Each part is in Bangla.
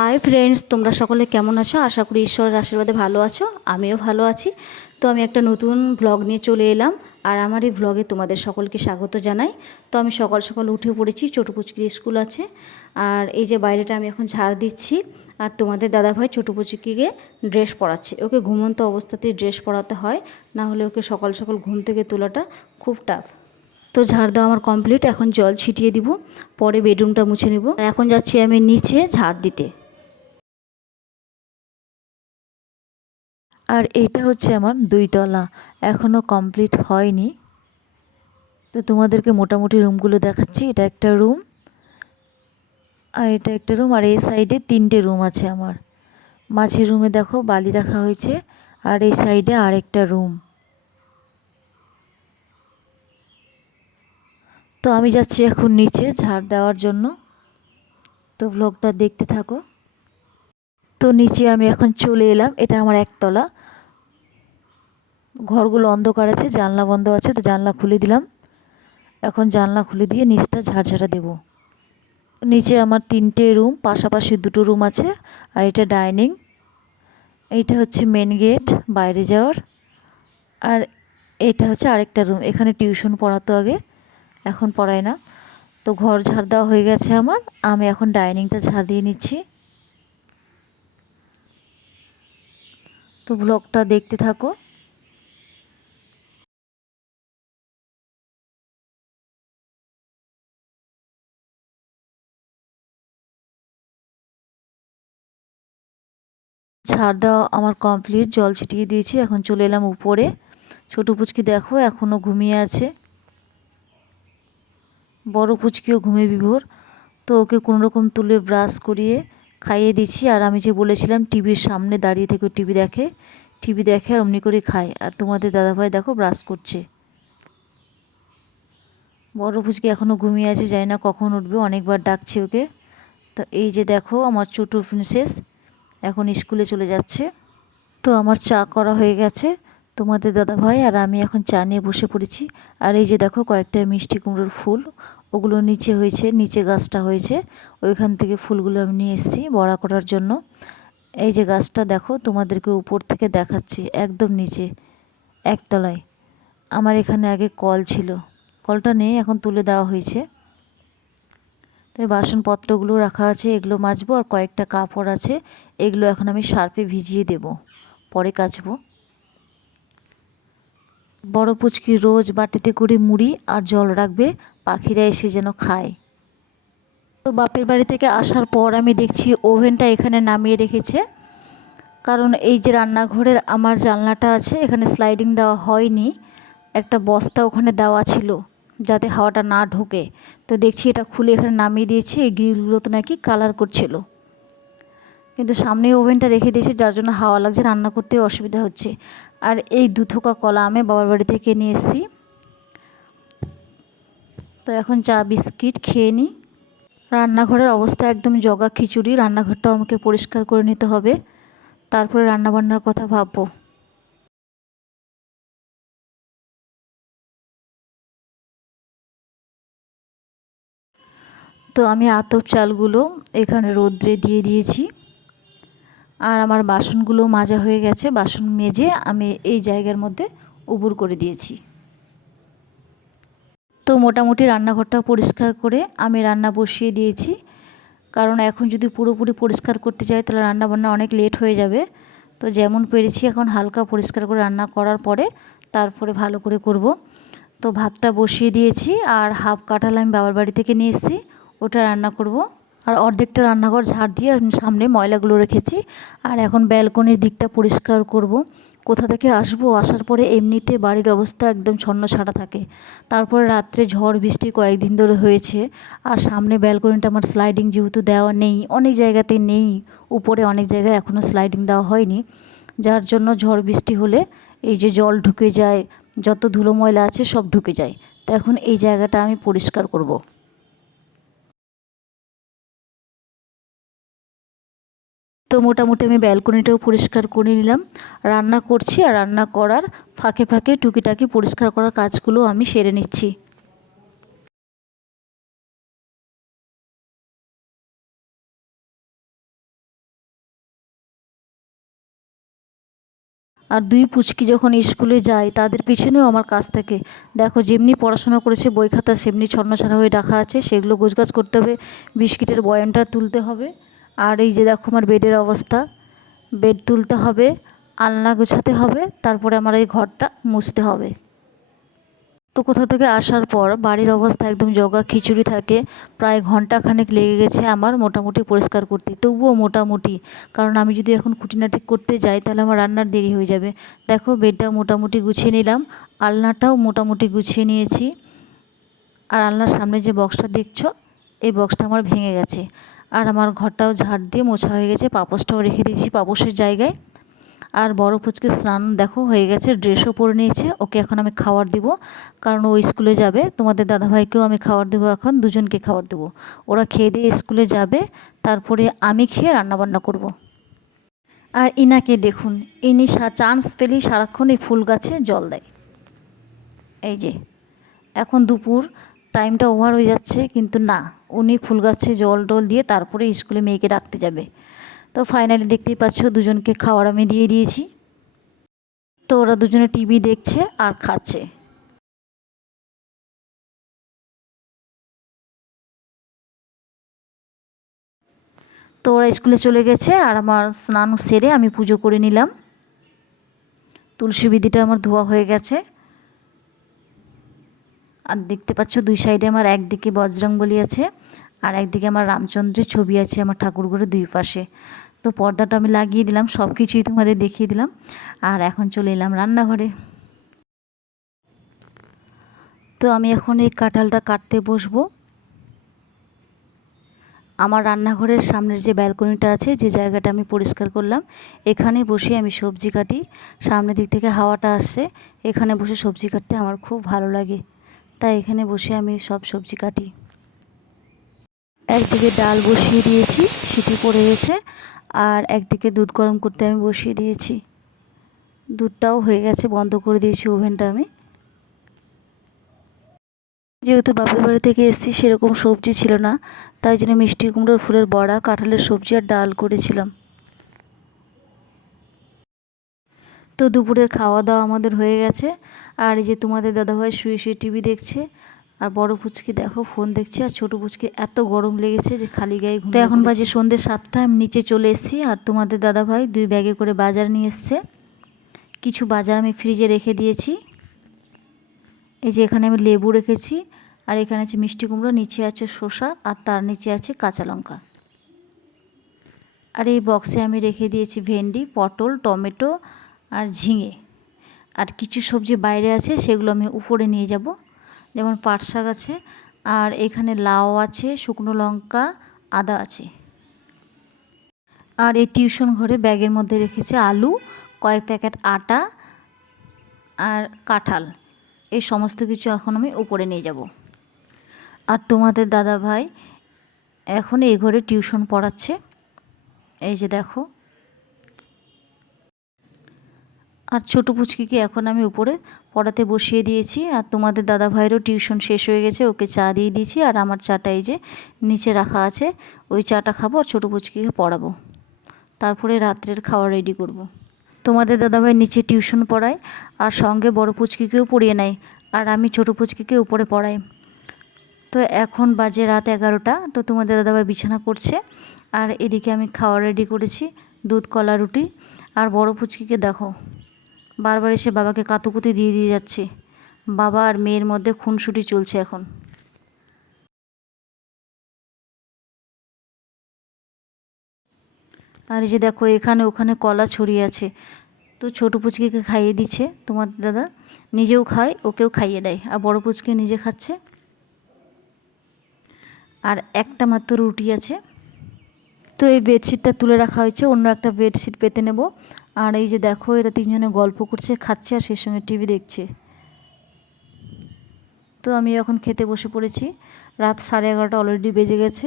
হাই ফ্রেন্ডস তোমরা সকলে কেমন আছো? আশা করি ঈশ্বরের আশীর্বাদে ভালো আছো, আমিও ভালো আছি। তো আমি একটা নতুন ভ্লগ নিয়ে চলে এলাম, আর আমার এই ভ্লগে তোমাদের সকলকে স্বাগত জানাই। তো আমি সকাল সকাল উঠে পড়েছি ছোটো পুচকির স্কুল আছে, আর এই যে বাইরেটা আমি এখন ঝাড় দিচ্ছি, আর তোমাদের দাদাভাই ছোটো পুচকিকে ড্রেস পরাচ্ছে। ওকে ঘুমন্ত অবস্থাতেই ড্রেস পরাতে হয়, না হলে ওকে সকাল সকাল ঘুম থেকে তোলাটা খুব টাফ তো ঝাড় দেওয়া আমার কমপ্লিট এখন জল ছিটিয়ে দিব, পরে বেডরুমটা মুছে নেব। এখন যাচ্ছি আমি নিচে ঝাড় দিতে। আর এইটা হচ্ছে আমার দুইতলা। এখনও কমপ্লিট হয়নি। তো তোমাদেরকে মোটামুটি রুমগুলো দেখাচ্ছি। এটা একটা রুম আর এটা একটা রুম আর এই সাইডে তিনটে রুম আছে আমার। মাঝের রুমে দেখো বালি রাখা হয়েছে আর এই সাইডে আরেকটা রুম। তো আমি যাচ্ছি এখন নিচে ঝাড় দেওয়ার জন্য। তো ব্লগটা দেখতে থাকো। তো নিচে আমি এখন চলে এলাম। এটা আমার একতলা। ঘরগুলো অন্ধকার আছে, জানলা বন্ধ আছে, তো জানলা খুলে দিলাম। এখন জানলা খুলে দিয়ে নিচটা ঝাড়ঝাড়া দেব। নিচে আমার তিনটে রুম, পাশাপাশি দুটো রুম আছে, আর এটা ডাইনিং। এইটা হচ্ছে মেন গেট, বাইরে যাওয়ার। আর এটা হচ্ছে আরেকটা রুম, এখানে টিউশন পড়াতো আগে, এখন পড়ায় না। তো ঘর ঝাড় দেওয়া হয়ে গেছে আমার, আমি এখন ডাইনিংটা ঝাড় দিয়ে নিচ্ছি। তো ব্লগটা দেখতে থাকো। ঝাড় দেওয়া আমার কমপ্লিট জল ছিটিয়ে দিয়েছি, এখন চলে এলাম উপরে। ছোটো পুচকি দেখো এখনও ঘুমিয়ে আছে। বড় পুচকিও ঘুমে বিভোর। তো ওকে কোনোরকম তুলে ব্রাশ করিয়ে খাইয়ে দিচ্ছি আর আমি যে বলেছিলাম টিভির সামনে দাঁড়িয়ে থেকে টিভি দেখে। টিভি দেখে আর অমনি করে খায় আর তোমাদের দাদাভাই দেখো ব্রাশ করছে। বড় পুচকি এখনও ঘুমিয়ে আছে, জানি না কখন উঠবে, অনেকবার ডাকছে ওকে। তো এই যে দেখো, আমার ছোটো প্রিন্সেস এখন স্কুলে চলে যাচ্ছে। তো আমার চা করা হয়ে গেছে। তোমাদের দাদা ভাই আর আমি এখন চা নিয়ে বসে পড়েছি। আর এই যে দেখো কয়েকটা মিষ্টি কুমড়োর ফুল, ওগুলো নিচে হয়েছে, নিচে গাছটা হয়েছে। ওইখান থেকে ফুলগুলো আমি নিয়ে এসেছি বড়া করার জন্য। এই যে গাছটা দেখো, তোমাদেরকে উপর থেকে দেখাচ্ছি, একদম নিচে, একতলায়। আমার এখানে আগে কল ছিল। কলটা নেই, এখন তুলে দেওয়া হয়েছে। তো বাসনপত্রগুলো রাখা আছে, এগুলো মাজবো আর কয়েকটা কাপড় আছে, এগুলো এখন আমি সার্ফে ভিজিয়ে দেব। পরে কাচবো। বড় পুচকি রোজ বাটিতে করে মুড়ি আর জল রাখবে, পাখিরা এসে যেন খায়। তো বাপের বাড়ি থেকে আসার পর আমি দেখছি ওভেনটা এখানে নামিয়ে রেখেছে। কারণ এই যে রান্নাঘরের আমার জানলাটা আছে, এখানে স্লাইডিং দেওয়া হয়নি। একটা বস্তা ওখানে দেওয়া ছিল। যাতে হাওয়াটা না ঢোকে। তো দেখছি এটা খুলে এখানে নামিয়ে দিয়েছি, এই গ্রিলগুলো তো নাকি কালার করছিল। কিন্তু সামনে ওভেনটা রেখে দিয়েছি, যার জন্য হাওয়া লাগছে, রান্না করতে অসুবিধা হচ্ছে। আর এই দুথোকা কলা আমি বাবার বাড়ি থেকে নিয়ে এসেছি। তো এখন চা, বিস্কিট খেয়ে নিই। রান্নাঘরের অবস্থা একদম জগা খিচুড়ি, রান্নাঘরটাও আমাকে পরিষ্কার করে নিতে হবে। তারপরে রান্নাবান্নার কথা ভাববো। তো আমি আতপ চালগুলো এখানে রোদ্রে দিয়ে দিয়েছি। আর আমার বাসনগুলো মাজা হয়ে গেছে, বাসন মেজে আমি এই জায়গার মধ্যে উবুর করে দিয়েছি। তো মোটামুটি রান্নাঘরটা পরিষ্কার করে আমি রান্না বসিয়ে দিয়েছি। কারণ এখন যদি পুরোপুরি পরিষ্কার করতে চাই তাহলে রান্না বান্না অনেক লেট হয়ে যাবে। তো যেমন পেরেছি এখন হালকা পরিষ্কার করে রান্না করার পরে তারপরে ভালো করে করব। তো ভাতটা বসিয়ে দিয়েছি আর হাফ কাঁঠাল আমি বাবার বাড়ি থেকে নিয়ে এসেছি। ওটা রান্না করব। আর অর্ধেকটা রান্নাঘর ঝাড় দিয়ে সামনে ময়লাগুলো রেখেছি। আর এখন ব্যালকনির দিকটা পরিষ্কার করব। কোথা থেকে আসব? আসার পরে এমনিতে বাড়ির অবস্থা একদম ছন্ন ছাড়া থাকে। তারপরে রাত্রে ঝড়, বৃষ্টি কয়েকদিন ধরে হয়েছে। আর সামনে ব্যালকনিটা আমার স্লাইডিং যেহেতু দেওয়া নেই, অনেক জায়গাতে নেই। উপরে অনেক জায়গায় এখনও স্লাইডিং দেওয়া হয়নি। যার জন্য ঝড়, বৃষ্টি হলে এই যে জল ঢুকে যায়, যত ধুলো ময়লা আছে সব ঢুকে যায়। তো এখন এই জায়গাটা আমি পরিষ্কার করব। তো মোটামুটি আমি ব্যালকনিটাও পরিষ্কার করে নিলাম। রান্না করছি আর রান্না করার ফাঁকে ফাঁকে টুকিটাকি পরিষ্কার করার কাজগুলো আমি সেরে নিচ্ছি। আর দুই পুচকি যখন স্কুলে যায়, তাদের পিছনেও আমার কাজ থাকে। দেখো, যেমনি পড়াশোনা করেছে, বই খাতা, সেমনি ছন্নছাড়া হয়ে রাখা আছে। সেগুলো গোছগাছ করতে হবে, বিস্কিটের বয়ামটা তুলতে হবে। আর এই যে দেখো আমার বেডের অবস্থা, বেড তুলতে হবে, আলনা গোছাতে হবে, তারপরে আমার এই ঘরটা মুছতে হবে। তো কোথা থেকে আসার পর বাড়ির অবস্থা একদম জগা খিচুড়ি থাকে, প্রায় ঘন্টাখানেক লেগে গেছে আমার মোটামুটি পরিষ্কার করতে, তবুও মোটামুটি। কারণ আমি যদি এখন খুঁটিনাটি করতে যাই তাহলে আমার রান্নার দেরি হয়ে যাবে। দেখো বেডটা মোটামুটি গুছিয়ে নিলাম, আলনাটাও মোটামুটি গুছিয়ে নিয়েছি। আর আলনার সামনে যে বক্সটা দেখছ, এই বক্সটা আমার ভেঙে গেছে। আর আমার ঘরটাও ঝাড় দিয়ে মোছা হয়ে গেছে পাপোসটাও রেখে দিয়েছি পাপোসের জায়গায়। আর বড় ফুচকে স্নান দেখো, হয়ে গেছে ড্রেসও পরে নিয়েছে, ওকে এখন আমি খাবার দিব। কারণ ও স্কুলে যাবে, তোমাদের দাদাভাইকেও আমি খাবার দেবো এখন, দুজনকে খাবার দেবো। ওরা খেয়ে দিয়ে স্কুলে যাবে, তারপরে আমি খেয়ে রান্নাবান্না করব। আর ইনাকে দেখুন, ইনি চান্স পেলেই সারাক্ষণ এই ফুল গাছে জল দেয়। এই যে, এখন দুপুর টাইমটা ওভার হয়ে যাচ্ছে, কিন্তু না, উনি ফুল গাছে জল টল দিয়ে তারপরে স্কুলে মেয়েকে রাখতে যাবে। তো ফাইনালি দেখতেই পাচ্ছ, দুজনকে খাওয়ার আমি দিয়ে দিয়েছি। তো ওরা দুজনে টিভি দেখছে আর খাচ্ছে। তো ওরা স্কুলে চলে গেছে আর আমার স্নান সেরে আমি পুজো করে নিলাম। তুলসী বিধিটা আমার ধোয়া হয়ে গেছে। আর দেখতে পাচ্ছ দুই সাইডে আমার একদিকে বজরংবলী আছে আর একদিকে আমার রামচন্দ্রের ছবি আছে আমার ঠাকুরঘরের দুই পাশে। তো পর্দাটা আমি লাগিয়ে দিলাম সব কিছুই তোমাদের দেখিয়ে দিলাম। আর এখন চলে এলাম রান্নাঘরে। তো আমি এখন এই কাঁঠালটা কাটতে বসবো। আমার রান্নাঘরের সামনের যে ব্যালকনিটা আছে, যে জায়গাটা আমি পরিষ্কার করলাম, এখানে বসে আমি সবজি কাটি। সামনের দিক থেকে হাওয়াটা আসছে, এখানে বসে সবজি কাটতে আমার খুব ভালো লাগে। তাই এখানে বসে আমি সব সবজি কাটি। একদিকে ডাল বসিয়ে দিয়েছি, সিটি পড়ে গেছে, আর একদিকে দুধ গরম করতে আমি বসিয়ে দিয়েছি। দুধটাও হয়ে গেছে, বন্ধ করে দিয়েছি ওভেনটা আমি। যেহেতু বাপের বাড়ি থেকে এসেছি, সেরকম সবজি ছিল না, তাই জন্য মিষ্টি কুমড়োর ফুলের বড়া, কাঁঠালের সবজি আর ডাল করেছিলাম। তো দুপুরের খাওয়া দাওয়া আমাদের হয়ে গেছে। আর এই যে তোমাদের দাদাভাই শুয়ে শুয়ে টিভি দেখছে আর বড় পুচকি দেখো ফোন দেখছে আর ছোটো পুচকি এত গরম লেগেছে যে খালি গায়ে তো এখন বাজে সন্ধ্যে সাতটা আমি নিচে চলে এসেছি আর তোমাদের দাদাভাই দুই ব্যাগে করে বাজার নিয়ে এসছে। কিছু বাজার আমি ফ্রিজে রেখে দিয়েছি। এই যে এখানে আমি লেবু রেখেছি আর এখানে আছে মিষ্টি কুমড়ো নিচে আছে শসা আর তার নিচে আছে কাঁচা লঙ্কা। আর এই বক্সে আমি রেখে দিয়েছি ভেন্ডি পটল টমেটো আর ঝিঙে। আর কিছু সবজি বাইরে আছে, সেগুলো আমি উপরে নিয়ে যাব। যেমন পাট শাক আছে, আর এখানে লাউ আছে, শুকনো লঙ্কা, আদা আছে। আর এই টিউশন ঘরে ব্যাগের মধ্যে রেখেছে আলু, কয়েক প্যাকেট আটা আর কাঁঠাল। এই সমস্ত কিছু এখন আমি উপরে নিয়ে যাব। আর তোমাদের দাদা ভাই এখন এই ঘরে টিউশন পড়াচ্ছে। এই যে দেখো। আর ছোটো পুচকিকে এখন আমি উপরে পড়াতে বসিয়ে দিয়েছি। আর তোমাদের দাদা ভাইয়েরও টিউশন শেষ হয়ে গেছে, ওকে চা দিয়ে দিয়েছি। আর আমার চাটা এই যে নিচে রাখা আছে, ওই চাটা খাব আর ছোটো পুচকিকে পড়াবো। তারপরে রাত্রের খাওয়া রেডি করব। তোমাদের দাদাভাই নিচে টিউশন পড়ায় আর সঙ্গে বড় পুচকিকেও পড়িয়ে নেয় আর আমি ছোটো পুচকিকে উপরে পড়াই। তো এখন বাজে রাত এগারোটা, তো তোমাদের দাদাভাই বিছানা করছে আর এদিকে আমি খাওয়া রেডি করেছি, দুধ, কলা, রুটি। আর বড় পুচকিকে দেখো। বারবার এসে বাবাকে কাতুকুতি দিয়ে দিয়ে যাচ্ছে। বাবা আর মেয়ের মধ্যে খুনসুটি চলছে এখন। আর এই যে দেখো, এখানে ওখানে কলা ছড়িয়ে আছে। তো ছোটো পুচকিকে খাইয়ে দিচ্ছে। তোমার দাদা নিজেও খায়, ওকেও খাইয়ে দেয়। আর বড় পুচকি নিজে খাচ্ছে। আর একটা মাত্র রুটি আছে। তো এই বেডশিটটা তুলে রাখা হয়েছে। অন্য একটা বেডশিট পেতে নেব। আর এই যে দেখো, এরা তিনজনে গল্প করছে, খাচ্ছে আর সেই সঙ্গে টিভি দেখছে। তো আমি এখন খেতে বসে পড়েছি। রাত সাড়ে এগারোটা অলরেডি বেজে গেছে।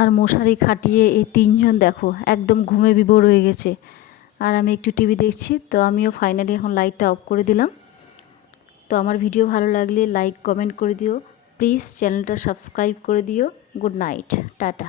আর মশারি খাটিয়ে এই তিনজন দেখো, একদম ঘুমে বিভোর হয়ে গেছে। আর আমি একটু টিভি দেখছি, তো আমিও ফাইনালি এখন লাইটটা অফ করে দিলাম। তো আমার ভিডিও ভালো লাগলে লাইক কমেন্ট করে দিও। প্লিজ চ্যানেলটা সাবস্ক্রাইব করে দিও। Good night tata.